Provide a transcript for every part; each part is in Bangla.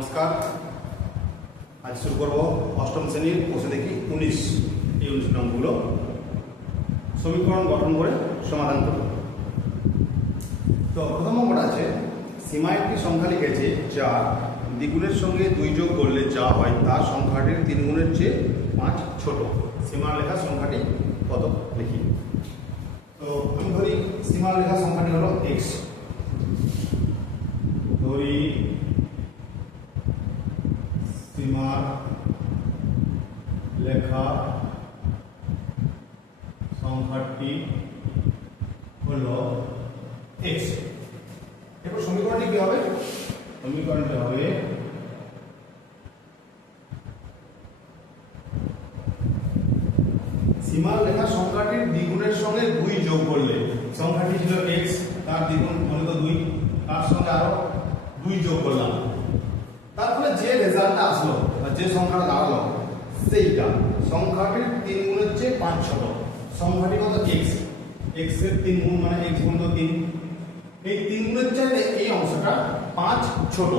নমস্কার। আজ শুরু করব অষ্টম শ্রেণীর বসে দেখি 19 এই 19 নম্বরগুলো সমীকরণ গঠন করে সমাধান করব। তো প্রথম নম্বরটা আছে, সীমা একটি সংখ্যা লিখেছে যা দ্বিগুণের সঙ্গে 2 যোগ করলে যা হয় তার সংখ্যাটির 3 গুণের চেয়ে 5 ছোট। সীমা লেখা সংখ্যাটি কত লিখি। তো আমি ধরি সীমা লেখা সংখ্যাটি হলো x, ধরি সীমা লেখা সংখ্যাটি হলো x। এরপর সমীকরণটি কি হবে? সমীকরণটি হবে সীমা লেখা সংখ্যাটির দ্বিগুণের সঙ্গে 2 যোগ করলে, সংখ্যাটি ছিল x, তার দ্বিগুণ মানে তো 2, তার সঙ্গে আরো 2 যোগ করলাম, তারপরে যে রেজাল্টটা আসলো বা যে সংখ্যাটা দাঁড়ালো সেইটা সংখ্যাটির 3 গুণের চেয়ে 5 ছোট। সংখ্যাটি কত? x, x এর 3 গুণ মানে x গুণ 3, এই 3 গুণের চাইতে এই অংশটা 5 ছোট।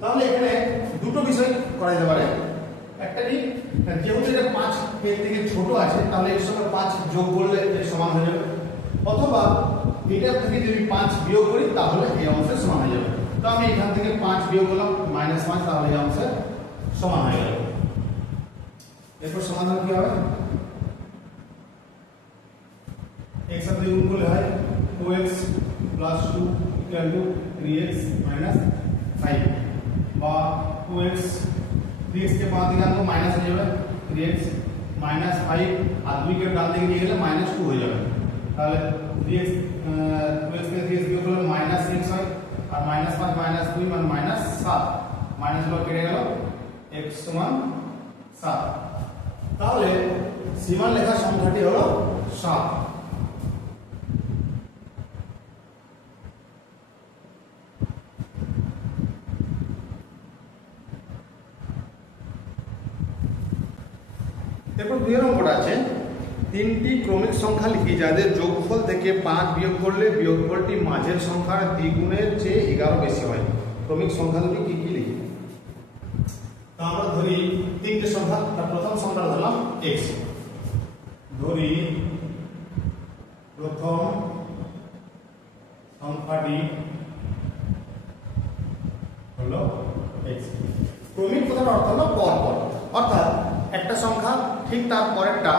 তাহলে এখানে দুটো বিষয় করা যেতে পারে। একটা কি, যেহেতু এটা 5 এর থেকে ছোট আছে তাহলে এর সঙ্গে 5 যোগ করলে এর সমান হয়ে যাবে, অথবা এটা থেকে যদি 5 বিয়োগ করি তাহলে এই অংশের সমান হয়ে যাবে। তো আমি এখান থেকে 5 বিয়োগ করলাম -5, তাহলে এই অংশের সমান হয়ে গেল। এরপর সমাধান কি হবে? x সাথে গুণ করলে হয় 2x + 2 = 3x - 5, বা 2x 3x के बाद दिखा तो माइनस हो जाए 3x - 5 আর 2 কে ডান দিকে নিয়ে গেলে -2 হয়ে যাবে। তাহলে 3x 2x কে 3x বিয়োগ করলে -6 হয়, আর -5 - 2 মানে -7, মাইনাস গুলো কেটে গেল, x = 7। তাহলে সীমা লেখা সংখ্যাটি হলো 7। এরপর 2 নম্বর আছে, তিনটি ক্রমিক সংখ্যা লিখি যাদের যোগফল থেকে 5 বিয়োগ করলে বিয়োগফলটি মাঝের সংখ্যার দ্বিগুণের চেয়ে 11 বেশি হয়। ক্রমিক সংখ্যা দুটি কি কি লিখি। তো আমরা ধরি তিনটে সংখ্যা, তার প্রথম সংখ্যাটা ধরলাম x, ধরি প্রথম সংখ্যাটি হলো x। ক্রমিক কথার অর্থ হলো পরপর, অর্থাৎ একটা সংখ্যা ঠিক তার পরেরটা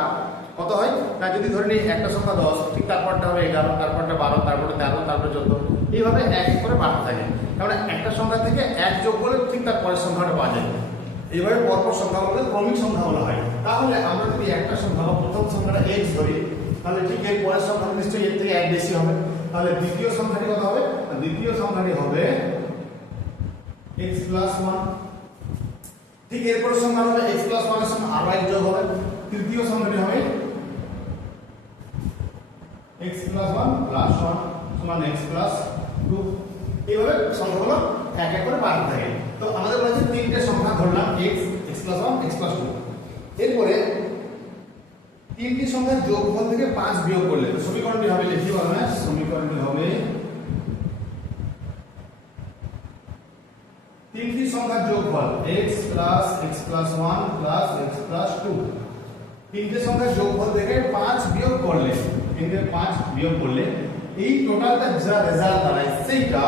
কত হয় না, যদি ধরে নিই একটা সংখ্যা 10, ঠিক তারপরটা হবে 11, তারপরটা 12, তারপরে 13, তারপরে 14, এইভাবে এক করে বাড়তে থাকে। কারণ একটা সংখ্যা থেকে 1 যোগ করলে ঠিক তার পরের সংখ্যাটা পাওয়া যায়। এইভাবে পরপর সংখ্যাগুলো ক্রমিক সংখ্যা বলা হয়। তাহলে আমরা যদি একটা সংখ্যা বা প্রথম সংখ্যাটা x ধরি, তাহলে ঠিক এর পরের সংখ্যাটা নিশ্চয়ই এর থেকে 1 বেশি হবে। তাহলে দ্বিতীয় সংখ্যাটি কত হবে? দ্বিতীয় সংখ্যাটি হবে x + 1। ঠিক এরপরের সংখ্যা হবে x + 1 এর সঙ্গে আরো 1 যোগ হবে। তৃতীয় সংখ্যাটি হবে x + 1 + 1 = x + 2। এইভাবে সংখ্যাগুলো এক এক করে বাড়তে থাকে। তো আমাদের বলেছে তিনটে সংখ্যা ধরলাম x, x + 1, x + 2। এরপরে তিনটি সংখ্যার যোগফল থেকে 5 বিয়োগ করলে তো সমীকরণটি হবে, লিখি বলবে, সমীকরণটি হবে তিনটি সংখ্যার যোগফল x + x + 1 + x + 2। তিনটে সংখ্যার যোগফল থেকে 5 বিয়োগ করলে, তিনটে 5 বিয়োগ করলে এই টোটালটা যা রেজাল্ট দাঁড়ায় সেইটা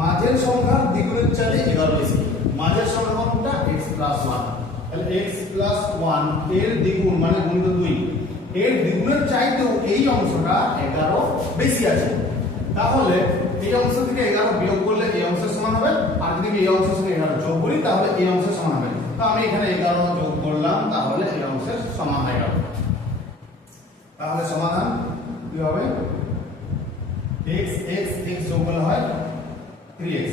মাঝের সংখ্যার দ্বিগুণের চাইতে 11 বেশি। মাঝের সংখ্যা কোনটা? x + 1। তাহলে x + 1 এর দ্বিগুণ মানে গুণিত 2, এর দ্বিগুণের চাইতেও এই অংশটা 11 বেশি আছে। তাহলে এই অংশ থেকে 11 বিয়োগ করলে এই অংশের সমান হবে, আর যদি এই অংশের সঙ্গে 11 যোগ করি তাহলে এই অংশের সমান হবে। তো আমি এখানে 11 যোগ করলাম, তাহলে এই অংশের সমান হয়ে গেল। তাহলে সমাধান কি হবে? x যোগ করলে হয় 3x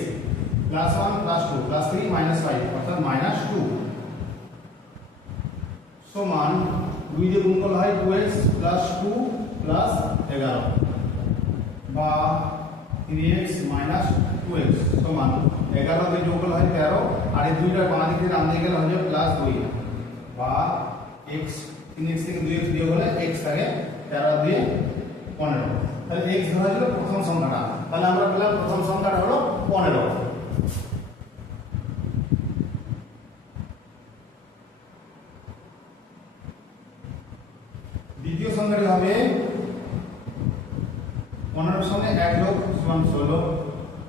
+ 1 + 2 + 3 - 5 অর্থাৎ -2 সমান 2 দিয়ে গুণ করলে হয় 2x + 2 + 11, বা 3x - 2x সমান 11 দিয়ে যোগ করলে হয় 13, আর এই 2টা বাঁ দিকে ডান দিকে গেলে হয়ে যাবে +2, বা x 3x থেকে 2x বিয়োগ হলে x থাকে 13 দিয়ে 15। তাহলে x ধরা ছিল প্রথম সংখ্যাটা, তাহলে আমরা পেলাম প্রথম সংখ্যাটা হলো 15।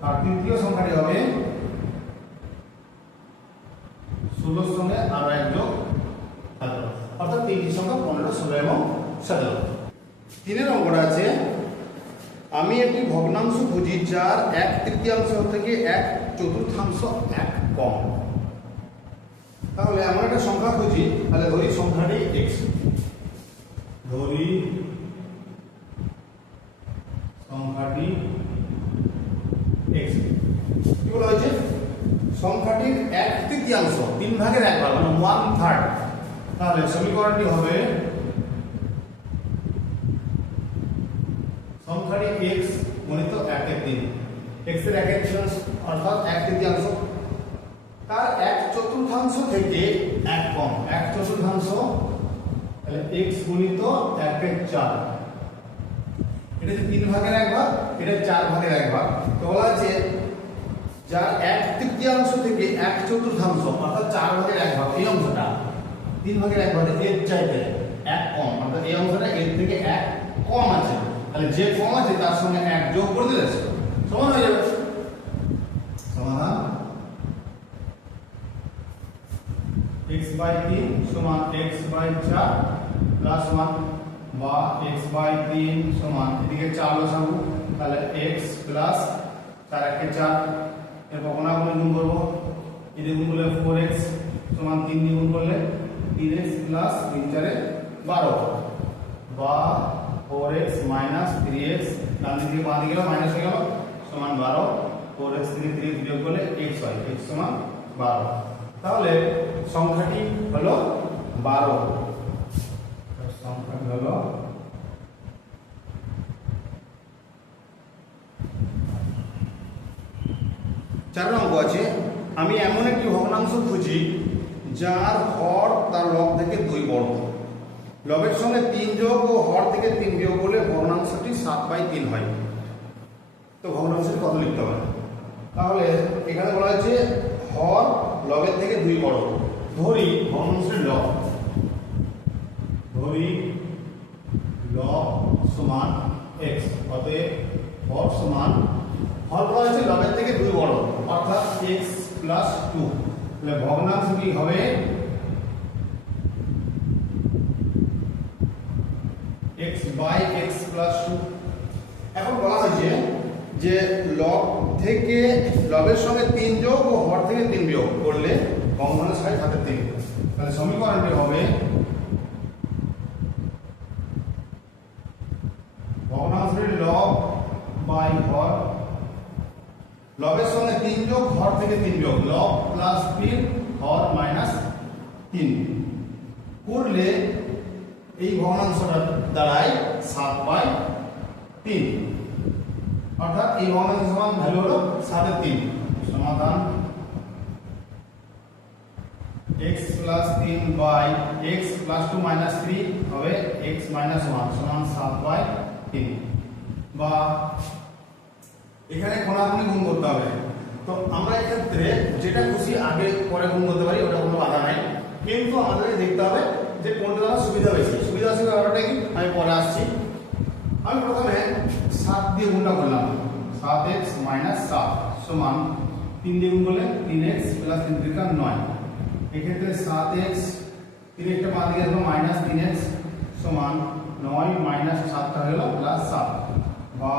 আর তৃতীয় সংখ্যাটি হবে 16 সঙ্গে আরো এক যোগ 17, অর্থাৎ তিনটি সংখ্যা 15, 16 এবং 17। তিনের অঙ্কটা আছে আমি একটি ভগ্নাংশ খুঁজি যার 1/3 থেকে 1/4 এক কম। তাহলে এমন একটা সংখ্যা খুঁজি, তাহলে ধরি সংখ্যাটি x, ধরি সংখ্যাটি x। কি বলা হয়েছে? সংখ্যাটির 1/3, 3 ভাগের 1 ভাগ, মানে 1/3। তাহলে সমীকরণটি হবে সংখ্যাটি x গুণিত 1/3, x এর 1/3 অর্থাৎ 1/3, তার 1/4 থেকে 1 কম, 1/4, তাহলে x গুণিত 1/4। এটা যে 3 ভাগের 1 ভাগ, এটা 4 ভাগের 1 ভাগ। তো বলা আছে যার 1/3 থেকে 1/4, অর্থাৎ 4 ভাগের 1 ভাগ, এই অংশটা 3 ভাগের 1 ভাগ এর চাইতে 1 কম, অর্থাৎ এই অংশটা এর থেকে 1 কম আছে। তাহলে যে কম আছে তার সঙ্গে 1 যোগ করে দিলে সমান হয়ে যাবে। সমাধান x/3 সমান x/4 প্লাস 1 বা x/3 সমান এদিকে 4 বসাবো, তাহলে x প্লাস 4 × 4 এর ভগ্নাংশ গুণ করব, এদিকে গুণ করলে 4x সমান 3 দিয়ে গুণ করলে 3x প্লাস 3 × 4 12 বা 4x মাইনাস 3x, ডান দিকে বাঁ দিকে মাইনাস হয়ে গেল, সমান 12। 4x থেকে 3x বিয়োগ করলে x হয়, x সমান 12। তাহলে সংখ্যাটি হলো 12। সংখ্যাটি হলো 4 অঙ্ক আছে আমি এমন একটি ভগ্নাংশ খুঁজি যার হর তার লব থেকে 2 বর্গ, লবের সঙ্গে 3 যোগ ও হর থেকে 3 বিয়োগ করলে ভগ্নাংশটি 7/3 হয়। তো ভগ্নাংশটি কত লিখতে হবে? তাহলে এখানে বলা হয়েছে হর লবের থেকে 2 বড়। ধরি ভগ্নাংশের লব, ধরি লব সমান x, অতএব হর সমান, হর বলা হয়েছে লবের থেকে 2 বড়, অর্থাৎ x প্লাস 2। তাহলে ভগ্নাংশ কি হবে? x/x plus 2। এখন বলা হয়েছে যে লব থেকে লবের সঙ্গে 3 যোগ ও হর থেকে 3 বিয়োগ করলে ভগ্নাংশ হয় 3। তাহলে সমীকরণটি হবে ভগ্নাংশের লব বাই হর, লবের সঙ্গে 3 যোগ হর থেকে 3 বিয়োগ, লব প্লাস 3 হর মাইনাস 3 করলে এই ভগ্নাংশটা দাঁড়ায় 7/3, অর্থাৎ এই ভগ্নাংশ সমান ভ্যালু হলো 7/3। সমাধান x plus 3 by x plus 2 minus 3 হবে x মাইনাস 1 সমান 7/3। বা এখানে কোণাগুণি গুণ করতে হবে, তো আমরা এক্ষেত্রে যেটা খুশি আগে পরে গুণ করতে পারি, ওটা কোনো বাধা নাই, কিন্তু আমাদেরকে দেখতে হবে যে কোনটা দ্বারা সুবিধা বেশি। সুবিধা বেশি ব্যাপারটা কি আমি পরে আসছি। আমি প্রথমে 7 দিয়ে গুণটা করলাম, 7x মাইনাস 7 সমান 3 দিয়ে গুণ করলে 3x প্লাস 3 × 9। এক্ষেত্রে 7x 3 বাঁ দিকে আসবে মাইনাস 3x সমান 9 মাইনাস 7টা হলো প্লাস 7, বা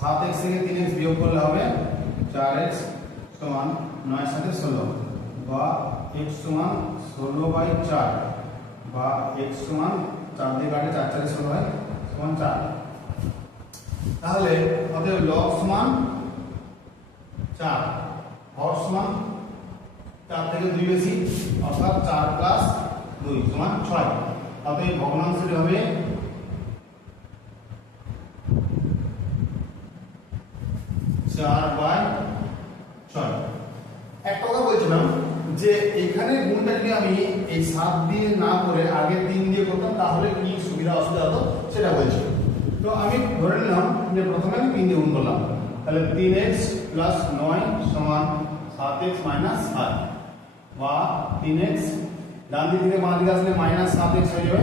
7x থেকে 3x বিয়োগ করলে হবে 4x সমান 9 7 16, বা x সমান 16/4, বা x সমান 4 দিয়ে কাটে 4 4 16 হয় সমান 4। তাহলে অতএব লব সমান 4, হর সমান 4 থেকে 2 বেশি, অর্থাৎ 4 প্লাস 2 সমান 6। অতএব ভগ্নাংশটি হবে 4/6। একটা কথা বলছিলাম যে এখানে গুণটা যদি আমি এই 7 দিয়ে না করে আগে 3 দিয়ে করতাম তাহলে কি সুবিধা অসুবিধা হতো সেটা বলছি। তো আমি ধরে নিলাম যে প্রথমে আমি 3 দিয়ে গুণ করলাম, তাহলে 3x প্লাস 9 সমান 7x মাইনাস 7, বা 3x ডান দিক থেকে বাঁ দিকে আসলে মাইনাস 7x হয়ে যাবে,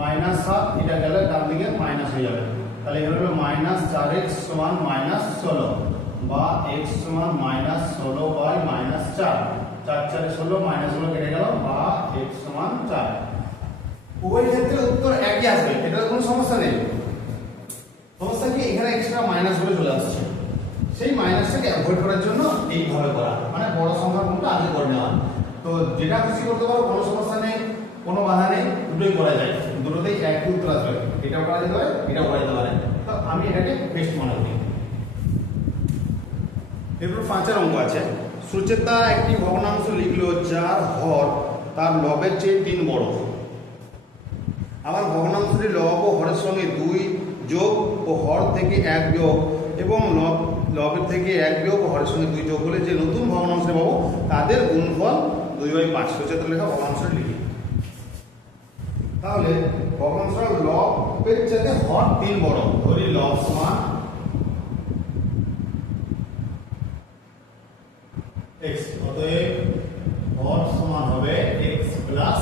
মাইনাস 7 এটা গেলে ডান দিকে মাইনাস হয়ে যাবে, তাহলে এখানে হলো -4x সমান -16 বা x সমান -16 বাই -4, 4 4 16 -16 কেটে গেল বা x সমান 4। উভয় ক্ষেত্রে উত্তর একই আসবে, এটার কোনো সমস্যা নেই। সমস্যা কি এখানে এক্সট্রা মাইনাস বলে চলে আসছে, সেই মাইনাসটাকে অ্যাভয়েড করার জন্য এইভাবে করা, মানে বড় সংখ্যার কোনটা আগে করে নেওয়া। তো যেটা খুশি করতে পারো, কোনো সমস্যা নেই, কোনো বাধা নেই, দুটোই করা যায়, দুটোতেই একই উত্তর আসবে, এটাও করা যেতে পারে এটাও করা যেতে পারে। তো আমি এটাকে বেস্ট মনে করি। এরপর 5 অঙ্ক আছে। সুচেতা একটি ভগ্নাংশ লিখলো যার হর তার লবের চেয়ে 3 বড়। আবার ভগ্নাংশটি লব ও হরের সঙ্গে 2 যোগ ও হর থেকে 1 বিয়োগ এবং লবের থেকে 1 বিয়োগ ও হরের সঙ্গে 2 যোগ হলে যে নতুন ভগ্নাংশ পাবো তাদের গুণফল 2/5। সুচেতা লেখা ভগ্নাংশটি লিখি। তাহলে ভগ্নাংশটা লবের চেয়ে হর 3 বড়, ধরি লব সমান x, অতএব হর সমান হবে x প্লাস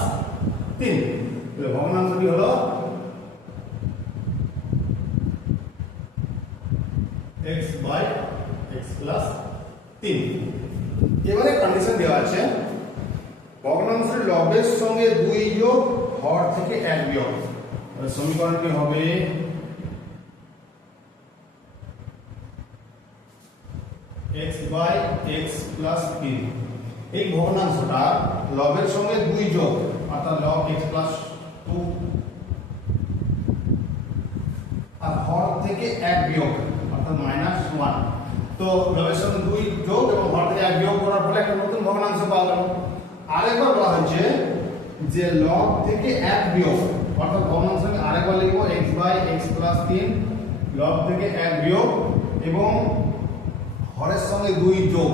3। তাহলে ভগ্নাংশটি হলো x বাই x প্লাস 3। এবারে কন্ডিশন দেওয়া আছে ভগ্নাংশের লবের সঙ্গে 2 যোগ হর থেকে 1 বিয়োগ। সমীকরণটি হবে x বাই x প্লাস 3। এই ভগ্নাংশটা লবের সঙ্গে 2 যোগ অর্থাৎ লব x প্লাস 2 আর হর থেকে 1 বিয়োগ অর্থাৎ -1। তো লবের সঙ্গে 2 যোগ এবং হর থেকে 1 বিয়োগ করার ফলে একটা নতুন ভগ্নাংশ পাওয়া গেল। আরেকবার বলা হচ্ছে যে লব থেকে 1 বিয়োগ অর্থাৎ ভগ্নাংশকে আরেকবার লিখব x বাই x প্লাস 3, লব থেকে 1 বিয়োগ এবং হরের সঙ্গে 2 যোগ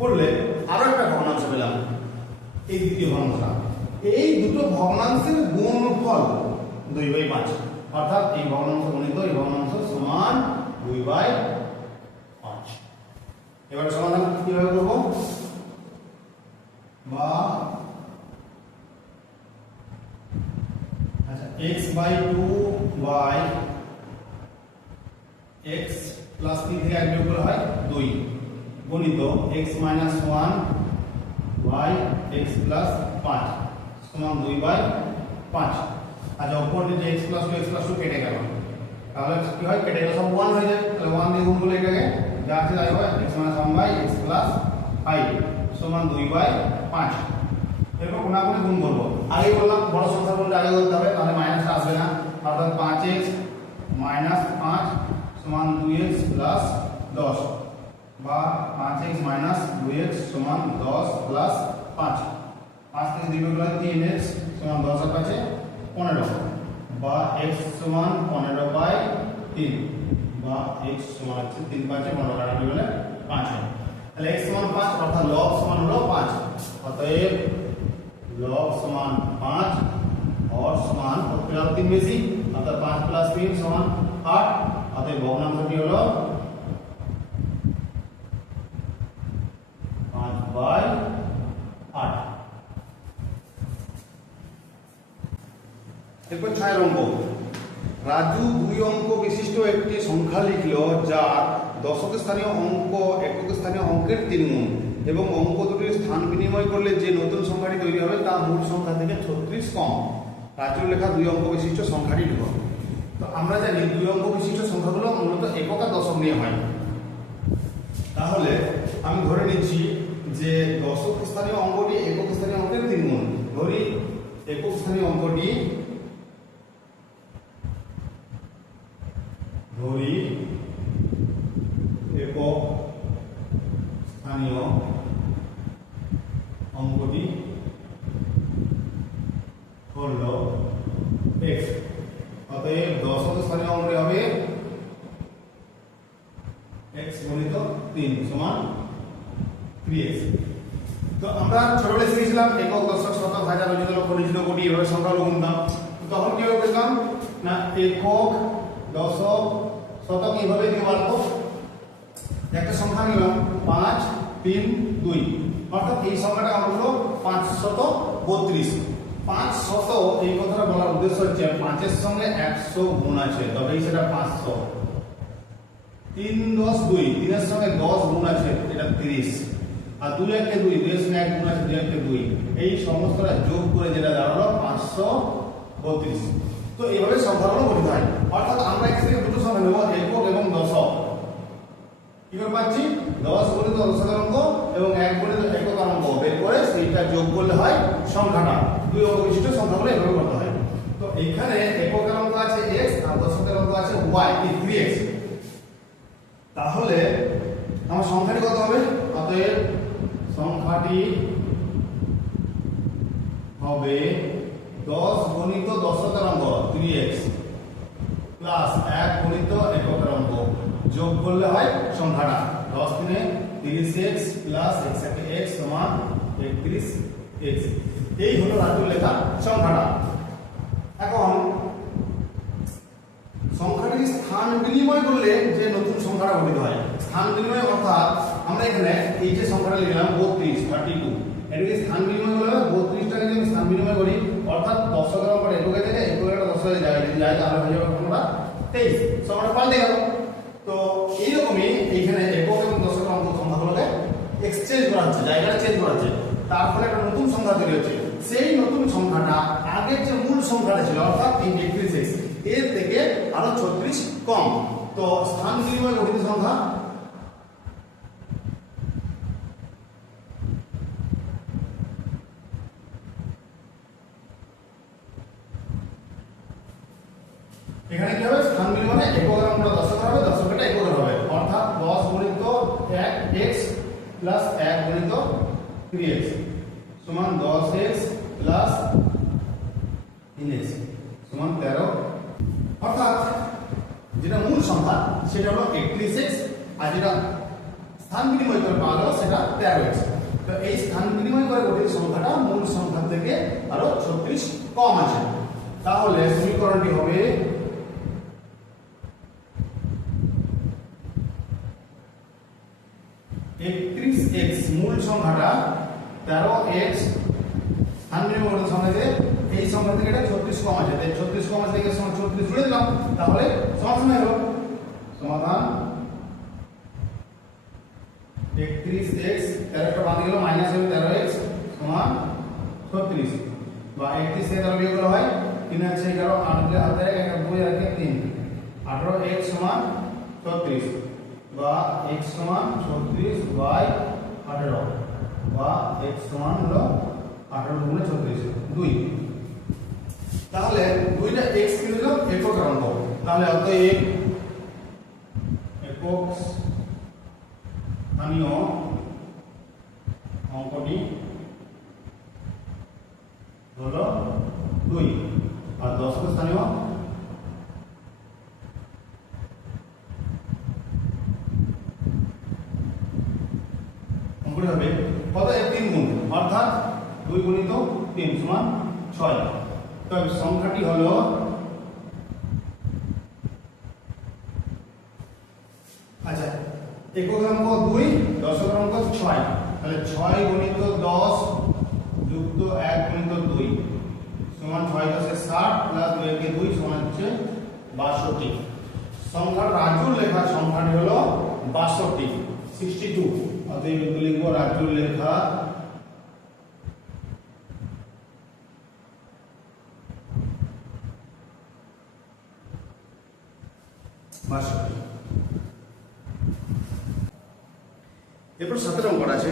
করলে আরো একটা ভগ্নাংশ পেলাম, এই দ্বিতীয় ভগ্নাংশটা। এই দুটো ভগ্নাংশের গুণফল 2/5, অর্থাৎ এই ভগ্নাংশ গুণিত এই ভগ্নাংশ সমান 2/5। এবার সমাধান কিভাবে করব? বা আচ্ছা x by 2 by x plus 3 থেকে 1 বিয়োগ করা হয় 2 গুণিত x minus 1 by x plus 5 সমান 2/5। আচ্ছা উপর দিকে x প্লাস 2 কেটে গেল, তাহলে কি হয়? কেটে গেলে সব 1 হয়ে যায়, তাহলে 1 দিয়ে গুণ করলে এটাকে যা আছে তাই হবে x minus 1 by x plus 5 সমান 2/5। এরপর কোনাকুনি গুণ করব। আগে বললাম বড় সংখ্যার গুণটা আগে করতে হবে, তাহলে মাইনাসটা আসবে না, অর্থাৎ 5x মাইনাস 5 সমান 2x প্লাস 10 বা 5x মাইনাস 2x সমান 10 প্লাস 5। 5 থেকে 2 বিয়োগ করলে 3x সমান 10 এর কাছে 15 বা x সমান 15/3 বা x সমান হচ্ছে 3 5 15 কাটাকুটি করলে 5 হয়। তাহলে x সমান 5 অর্থাৎ লব সমান হলো 5। অতএব লব সমান 5, হর সমান 3 বেশি অর্থাৎ 5 প্লাস 3 সমান 8। অতএব ভগ্নাংশটি হলো 5/8। এরপর 6 অঙ্ক। রাজু 2 অঙ্ক বিশিষ্ট একটি সংখ্যা লিখলো যার দশক স্থানীয় অঙ্ক একক স্থানীয় অঙ্কের 3 গুণ এবং অঙ্ক দুটির স্থান বিনিময় করলে যে নতুন সংখ্যাটি তৈরি হবে তা মূল সংখ্যা থেকে 36 কম। রাজুর লেখা 2 অঙ্ক বিশিষ্ট সংখ্যাটি লিখো। তো আমরা জানি 2 অঙ্ক বিশিষ্ট সংখ্যাগুলো মূলত একক আর দশক নিয়ে হয়। তাহলে আমি ধরে নিচ্ছি যে দশক স্থানীয় অঙ্কটি একক স্থানীয় অঙ্কের 3 গুণ। ধরি একক স্থানীয় অঙ্কটি একক স্থানীয় অঙ্কটি হলো x। অতএব দশক স্থানীয় অঙ্কটি হবে x গুণিত 3 সমান 3x। তো আমরা ছোটবেলায় শিখেছিলাম একক দশক শতক হাজার অযুত লক্ষ নিযুত কোটি এভাবে সংখ্যাগুলো গুনতাম। তখন কিভাবে পেতাম না একক দশক শতক এইভাবে দিয়ে বাড়বো। একটা সংখ্যা নিলাম 5 3 2 অর্থাৎ এই সংখ্যাটা আমার হলো 532। 500 এই কথাটা বলার উদ্দেশ্য হচ্ছে 5 এর সঙ্গে 100 গুণ আছে তবেই সেটা 500। 3 10 2, 3 এর সঙ্গে 10 গুণ আছে এটা 30। আর 2 1 2, 2 এর সঙ্গে 1 গুণ আছে 2 1 2। এই সমস্তটা যোগ করে যেটা দাঁড়ালো 532। তো এইভাবে সংখ্যাগুলো গঠিত হয়। অর্থাৎ আমরা এখান থেকে দুটো সংখ্যা নেব, একক এবং দশক। কি করে পাচ্ছি? 10 গুণিত দশকের অঙ্ক এবং 1 গুণিত একক অঙ্ক বের করে সেইটা যোগ করলে হয় সংখ্যাটা। দুই অঙ্ক বিশিষ্ট সংখ্যাগুলো এভাবে করতে হয়। তো এখানে এককের অঙ্ক আছে x আর দশকের অঙ্ক আছে y, এই 3x। তাহলে আমার সংখ্যাটি কত হবে? অতএব সংখ্যাটি হবে 10 গুণিত দশকের অঙ্ক 3x প্লাস 1 গুণিত এককের অঙ্ক যোগ করলে হয় সংখ্যাটা 10 3 30x প্লাস x একে x সমান 31x। এই হলো রাজুর লেখা সংখ্যাটা। এখন সংখ্যাটি স্থান বিনিময় করলে যে নতুন সংখ্যাটা গঠিত হয়, স্থান বিনিময় অর্থাৎ আমরা এখানে এই যে সংখ্যাটা লিখলাম 32 এটাকে স্থান বিনিময় করলে 32 টাকে যদি স্থান বিনিময় করি অর্থাৎ দশকের অঙ্কটা এককে থেকে এককের দশকে যায়, যদি যায় তাহলে হয়ে যাবে কোনটা 23। সংখ্যাটা পাল্টে গেল। তো এইরকমই এইখানে একক এবং দশকের অঙ্ক সংখ্যাগুলোকে এক্সচেঞ্জ করা হচ্ছে, জায়গাটা চেঞ্জ করা হচ্ছে, তারপরে একটা নতুন সংখ্যা তৈরি হচ্ছে। সেই নতুন সংখ্যাটা আগের যে মূল সংখ্যাটা ছিল অর্থাৎ 31x এর থেকে আরো 36 কম। তো স্থান বিনিময় গঠিত সংখ্যা এখানে কি হবে? স্থান বিনিময়ে এককের অঙ্কটা দশকের হবে, দশকেরটা এককের হবে। অর্থাৎ 10 গুণিত 1x প্লাস 1 গুণিত 3x সমান 10x প্লাস 3x সমান 13। অর্থাৎ যেটা মূল সংখ্যা সেটা হলো 31x আর যেটা স্থান বিনিময় করে পাওয়া গেল সেটা 13x। তো এই স্থান বিনিময় করে গঠিত সংখ্যাটা মূল সংখ্যা থেকে আরো 36 কম আছে। তাহলে সমীকরণটি হবে 31x মূল সংখ্যাটা 13x স্থান বিনিময় গঠিত সংখ্যা যে এই সংখ্যা থেকে এটা 36 কম আছে, তাই 36 কম আছে থেকে 34 জুড়ে দিলাম, তাহলে সমান হয়ে গেল। সমাধান 31x 13টা বাদ গেল মাইনাস হবে 13x সমান 36 বা 31 থেকে 13 বিয়োগ করা হয় 3 আছে 11 8 দিলে হাতে 1 2 আর 3 18x সমান 36 বা x সমান 36 বাই 18 বা x সমান হলো 18 গুণে 36 2। তাহলে দুইটা x কি দিলাম এককের অঙ্ক। তাহলে অতএব একক স্থানীয় অঙ্কটি হলো 2 আর দশক স্থানীয় অঙ্কটি হবে কত? 3 গুণ অর্থাৎ 2 গুণিত 3 সমান 6। তবে সংখ্যাটি হলো আচ্ছা এককের অঙ্ক 2 দশকের অঙ্ক 6। তাহলে 6 গুণিত 10 যুক্ত 1 গুণিত 2 সমান 6 10 60 প্লাস 2 কে 2 সমান হচ্ছে 62। সংখ্যা রাজুর লেখা সংখ্যাটি হলো 62 62। অতএব লিখব রাজুর লেখা এরপর 7 অঙ্কটা আছে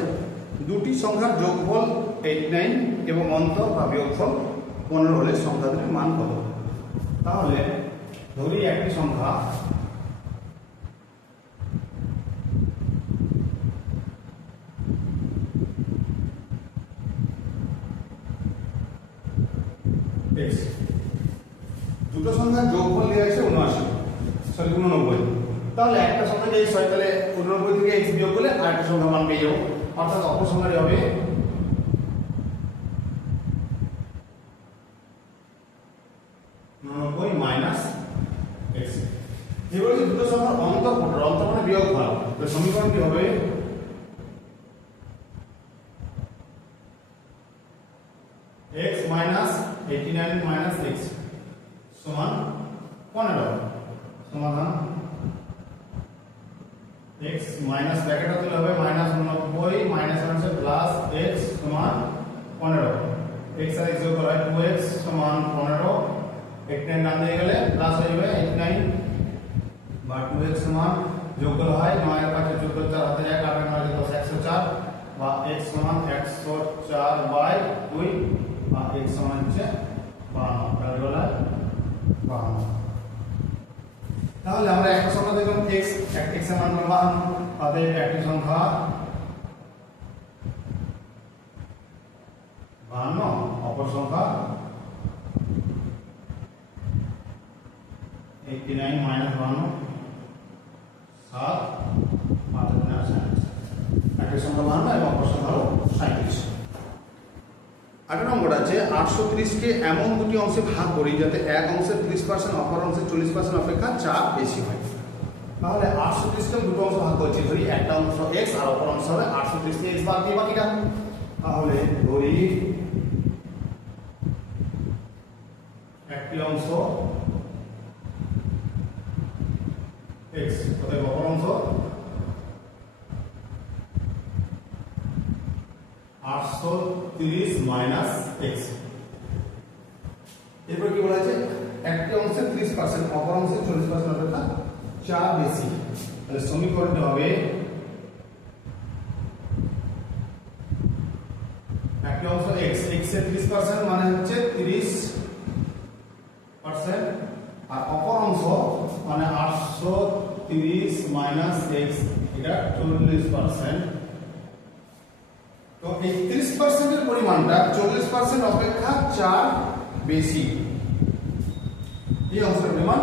দুটি সংখ্যার যোগফল 89 এবং অন্তর বা বিয়োগফল 15 হলে সংখ্যা দুটির মান কত? তাহলে ধরি একটি সংখ্যা x, দুটো সংখ্যার যোগফল দেওয়া আছে 89। তাহলে একটা সংখ্যা যে x হয় তাহলে 89 থেকে x বিয়োগ করলে আরেকটা সংখ্যা মান পেয়ে যাবো। অর্থাৎ অপর সংখ্যাটি হবে 89 মাইনাস x। এবারে দুটো সংখ্যার অন্তর মানে বিয়োগফল, তো সমীকরণটি হবে x মাইনাস 89 মাইনাস x সমান 15 সমাধান x মাইনাস ব্র্যাকেটে তুলে হবে মাইনাস 90 মাইনাস আছে প্লাস x সমান 15 x আর x যোগ করা হয় 2x সমান 15 89 নাম দিয়ে গেলে প্লাস হয়ে যাবে 89 বা 2x সমান যোগ করা হয় 9 এর পাশে যোগ করতে হাতে যায় কাটা 9 10 104 বা x সমান 104 বাই 2 বা x সমান হচ্ছে 52 তাহলে হলো 52 তাহলে আমরা একটা সংখ্যা দেখলাম x x এর মান 52 অতএব একটি সংখ্যা 52 অপর সংখ্যা 89 মাইনাস 52 7 5 একটি সংখ্যা 52 এবং অপর সংখ্যা হলো 37 18 নম্বর আছে 830 কে এমন দুটি অংশে ভাগ করি যাতে এক অংশের 30% অপর অংশের 40% অপেক্ষা চাপ বেশি হয় তাহলে 830 কে দুটো অংশে ভাগ করছি ধরি একটা অংশ x আর অপর অংশ হবে 830 কে x বাদ দিয়ে বাকিটা তাহলে ধরি একটি অংশ x অতএব অপর অংশ 830 মাইনাস x এরপর কি বলা আছে একটি অংশের 30% অপর অংশের 40% অপেক্ষা চাপ বেশি তাহলে সমীকরণটি হবে একটি অংশ x x এর 30% মানে হচ্ছে 30% আর অপর অংশ মানে 830 মাইনাস x এটা 40% তো এই 30% এর পরিমাণটা 40% অপেক্ষা 4 বেশি এই অংশের পরিমাণ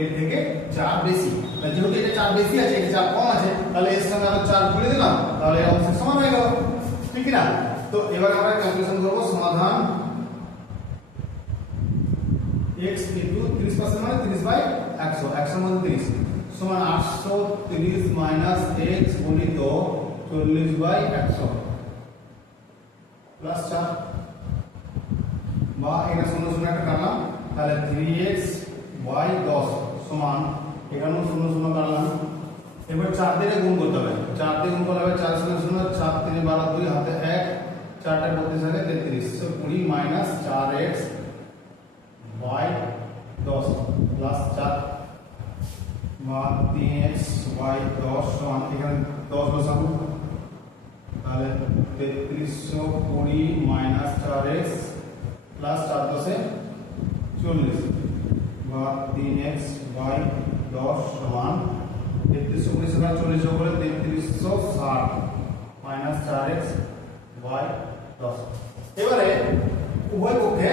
এর থেকে 4 বেশি যেহেতু এটা 4 বেশি আছে এটা 4 কম আছে তাহলে এর সঙ্গে আমরা 4 গুণে দিলাম তাহলে এই অংশের সমান হয়ে গেল ঠিক না তো এবার আমরা ক্যালকুলেশন করব সমাধান x ইনটু 30% মানে 30 বাই 100 100 মধ্যে 30 সমান 830 মাইনাস x গুণিত 40 বাই 100 প্লাস 4 বা এটা শূন্য শূন্য একটা কাটলাম তাহলে 3x বাই 10 সমান এখানেও শূন্য শূন্য কাটলাম এবার 4 দিয়ে গুণ করতে হবে 4 দিয়ে গুণ করলে হবে 4 শূন্য শূন্য 4 3 12 2 হাতে 1 4টা 32 থাকে 33 so 20 minus 4x by 10 plus 4 বা 3x বাই 10 সমান এখানে 10 বসাবো তাহলে 3320 মাইনাস 4x প্লাস 4 10 40 বা 3x বাই 10 সমান 3320 সমান 40 উপরে 3360 মাইনাস 4x বাই 10 এবারে উভয় পক্ষে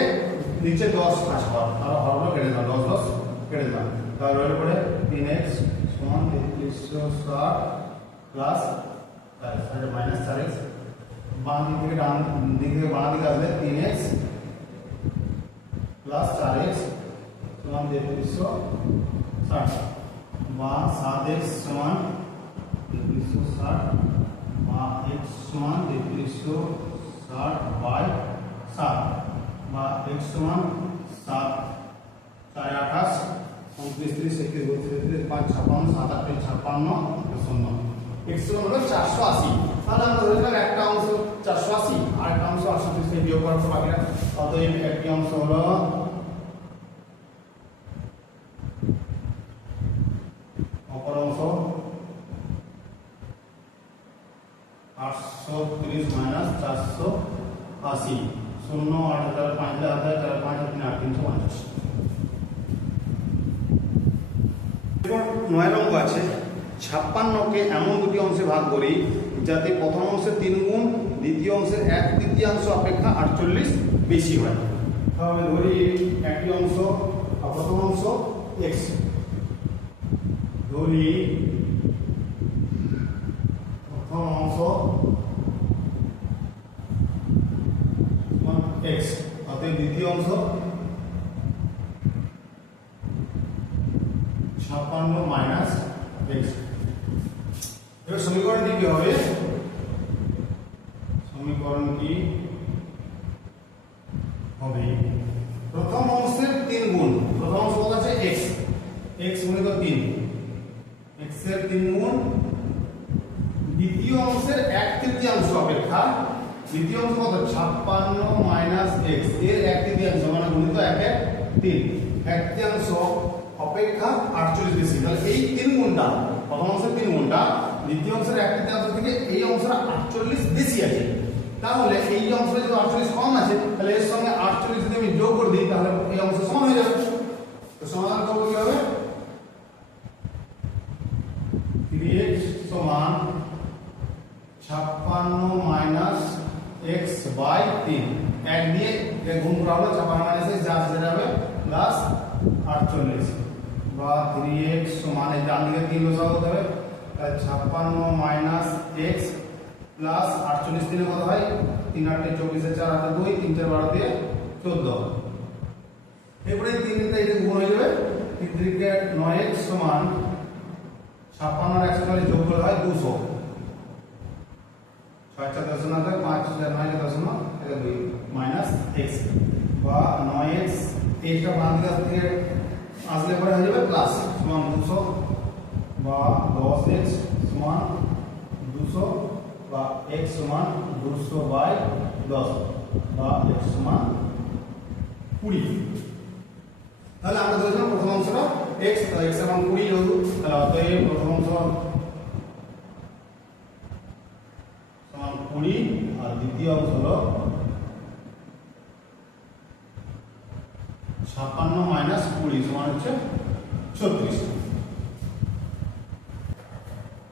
নিচে 10 আসবে আর হরগুলো কেটে দাও 10 10 কেটে দাও তাহলে এর পরে 3x সমান 3360 প্লাস 4 মাইনাস 4x বাম দিক থেকে ডান দিক থেকে বাম দিকে আসবে 3x প্লাস 4x সমান 3360 বা 7x সমান 3360 বা x সমান 3360 বাই 7 বা x সমান 7 4 28 29 30 31 32 5 56 7 8 56 শূন্য x সমান হলো 480 তাহলে আমরা ধরেছিলাম একটা অংশ 480 আর একটা অংশ 830 থেকে বিয়োগ করার পর বাকিটা অতএব একটি অংশ হলো অপর অংশ 830 মাইনাস 480 শূন্য 8 5 4 5 3 350 এবার 9 নম্বর আছে 56 কে এমন দুটি অংশে ভাগ করি যাতে প্রথম অংশের 3 গুণ দ্বিতীয় অংশের 1/3 অপেক্ষা 48 বেশি হয় তাহলে ধরি একটি অংশ প্রথম অংশ x ধরি প্রথম অংশ x অতএব দ্বিতীয় অংশ 56 মাইনাস x এবার সমীকরণটি কি হবে সমীকরণটি হবে প্রথম অংশের 3 গুণ, প্রথম অংশ কত আছে x, x গুণিত 3, x এর 3 গুণ দ্বিতীয় অংশের 1/3 অপেক্ষা, দ্বিতীয় অংশ কত 56 মাইনাস x এর 1/3 মানে গুণিত 1/3, 1/3 অপেক্ষা 48 বেশি। তাহলে এই 3 গুণটা, প্রথম অংশের 3 গুণটা দ্বিতীয় অংশের 1/3 থেকে এই অংশটা 48 বেশি আছে। তাহলে এই অংশটা যদি 48 কম আছে, তাহলে এর সঙ্গে 48 যদি আমি যোগ করে দিই, তাহলে এই অংশ সমান হয়ে যাবে। তো সমাধান করব কি হবে, 3x সমান 56 মাইনাস x বাই 3, এক দিয়ে গুণ করা হলো 56 মাইনাস x যা সেটা হবে প্লাস 48, বা 3x সমান এই ডান দিকে 3 বসাতে হবে, 56 মাইনাস x প্লাস 48 দিনে কত হয় 3 8 24 এর 4 8 2 3 4 12 দিয়ে 14, এরপরে 3 টা এটা গুণ হয়ে যাবে, 3 3 কে 9x সমান 56 আর 140 যোগ করলে হয় 200, 6 4 10 না 5 9 10 না 2 মাইনাস x, বা 9x এইটা বাম দিক থেকে আসলে পরে হয়ে যাবে প্লাস সমান 200, বা 10x সমান 200, বা x সমান 200 বাই 10, বা x সমান 20। তাহলে আমরা ধরেছিলাম প্রথম অংশটা x, তাহলে x সমান 20 হলো, তাহলে অতএব প্রথম অংশ সমান 20 আর দ্বিতীয় অংশ হলো 56 মাইনাস 20 সমান হচ্ছে 36।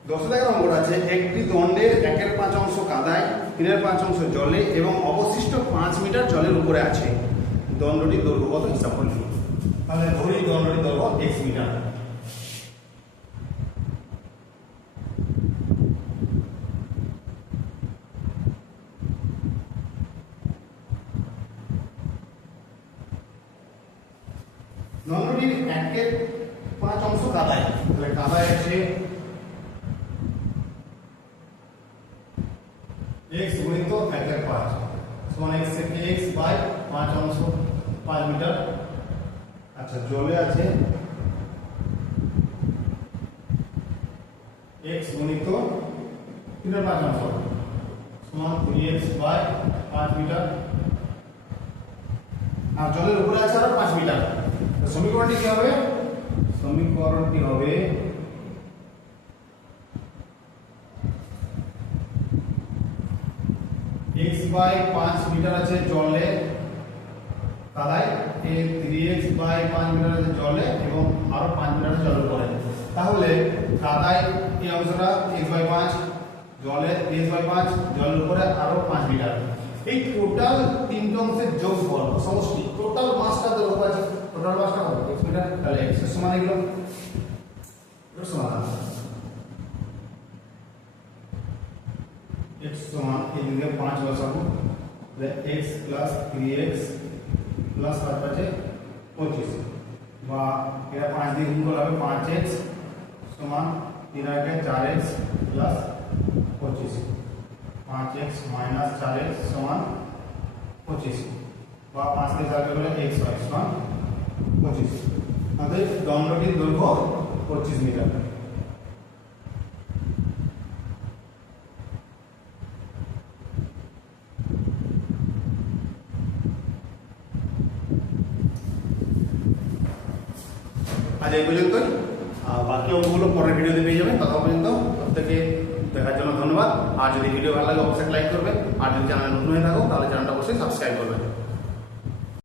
10 নম্বর আছে, একটি দণ্ডের 1/5 অংশ কাদায়, 3/5 অংশ জলে এবং অবশিষ্ট 5 মিটার জলের উপরে আছে, দণ্ডটির দৈর্ঘ্য কত হিসাব করলে। তাহলে ধরি দণ্ডটির দৈর্ঘ্য x মিটার, দণ্ডটির 1/5 অংশ কাদায়, তাহলে কাদায় আছে x গুণিত 1/5 সমান x থেকে x বাই 5 অংশ 5 মিটার। আচ্ছা, জলে আছে x গুণিত 3/5 অংশ সমান 3x বাই 5 মিটার, আর জলের উপরে আছে আরো 5 মিটার। সমীকরণটি কি হবে, সমীকরণটি হবে x বাই 5 মিটার আছে জলে কাদায়, 3x বাই 5 মিটার আছে জলে এবং আরো 5 মিটার আছে জলের উপরে। তাহলে কাদায় এই অংশটা x বাই 5, জলে 3x বাই 5, জলের উপরে আরো 5 মিটার। এই টোটাল তিনটা অংশের যোগফল সমষ্টি, টোটাল মাসটা দৈর্ঘ্য আছে, টোটাল মাসটা কত x মিটার, তাহলে x এর সমান এগুলো এর সমাধান। x সমান এই দিকে 5 বসাবো, তাহলে x প্লাস 3x প্লাস 5 5 25, বা এটা 5 দিয়ে গুণ করলে হবে 5x সমান 3 আগে 4x plus 25, 5x minus 4x সমান 25, বা 5 দিয়ে 4 করলে x সমান 25। আমাদের দণ্ডটির দৈর্ঘ্য 25 মিটার। আজ এই পর্যন্তই, বাকি অঙ্কগুলো পরের ভিডিওতে পেয়ে যাবেন। ততক্ষণ পর্যন্ত প্রত্যেকে দেখার জন্য ধন্যবাদ। আর যদি ভিডিও ভালো লাগে অবশ্যই লাইক করবেন, আর যদি চ্যানেল নতুন হয়ে থাকো তাহলে চ্যানেলটা অবশ্যই সাবস্ক্রাইব করবেন।